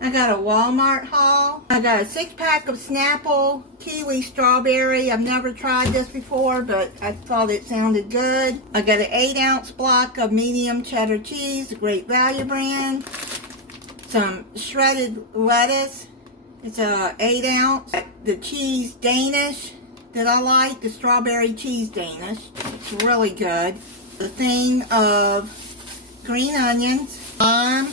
I got a Walmart haul. I got a 6-pack of Snapple Kiwi Strawberry. I've never tried this before, but I thought it sounded good. I got an 8-ounce block of medium cheddar cheese, the Great Value brand. Some shredded lettuce. It's a 8-ounce. The cheese Danish that I like, the strawberry cheese Danish. It's really good. The thing of green onions, lime.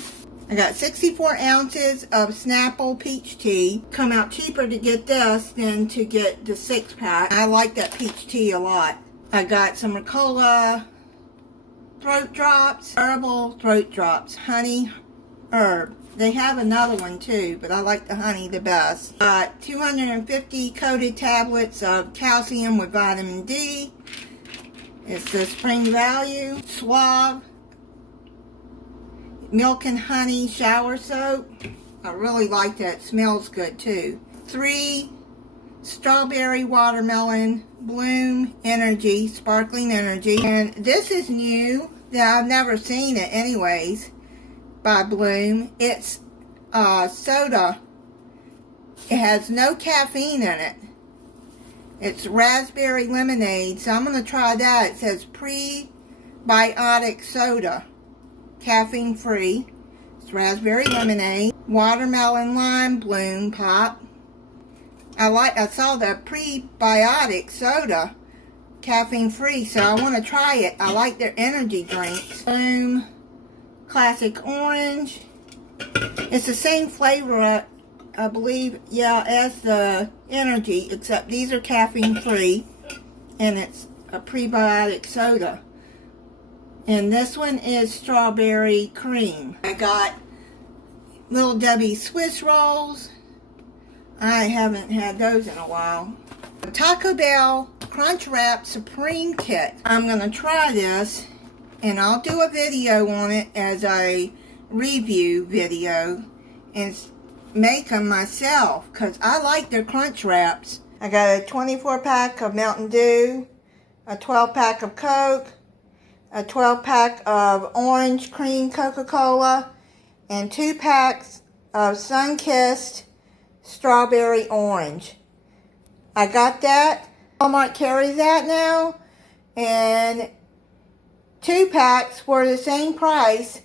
I got 64 ounces of Snapple peach tea. Come out cheaper to get this than to get the 6-pack. I like that peach tea a lot. I got some Ricola throat drops, herbal throat drops, honey herb. They have another one too, but I like the honey the best. 250 coated tablets of calcium with vitamin D. It's the Spring Value Suave Milk and Honey Shower Soap. I really like that. It smells good too. 3 Strawberry Watermelon Bloom Energy, Sparkling Energy. And this is new. That I've never seen it anyways, by Bloom. It's soda. It has no caffeine in it. It's raspberry lemonade, so I'm going to try that. It says prebiotic soda. Caffeine free. It's raspberry lemonade, watermelon lime bloom pop. I saw the prebiotic soda, caffeine free, so I want to try it. I like their energy drinks. Bloom classic orange. It's the same flavor, I believe, as the energy, except these are caffeine free, and it's a prebiotic soda. And this one is strawberry cream. I got Little Debbie Swiss rolls. I haven't had those in a while. Taco Bell Crunch Wrap Supreme Kit. I'm going to try this, and I'll do a video on it as a review video and make them myself, because I like their Crunch Wraps. I got a 24-pack of Mountain Dew, a 12-pack of Coke, a 12-pack of orange cream Coca-Cola, and 2 packs of Sun-Kissed strawberry orange. I got that. Walmart carries that now, and 2 packs were the same price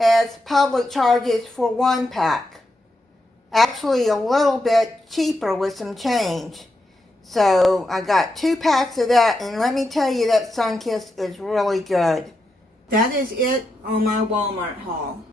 as Public charges for 1 pack. Actually a little bit cheaper with some change. So I got 2 packs of that, and let me tell you, that Sun-Kissed is really good. That is it on my Walmart haul.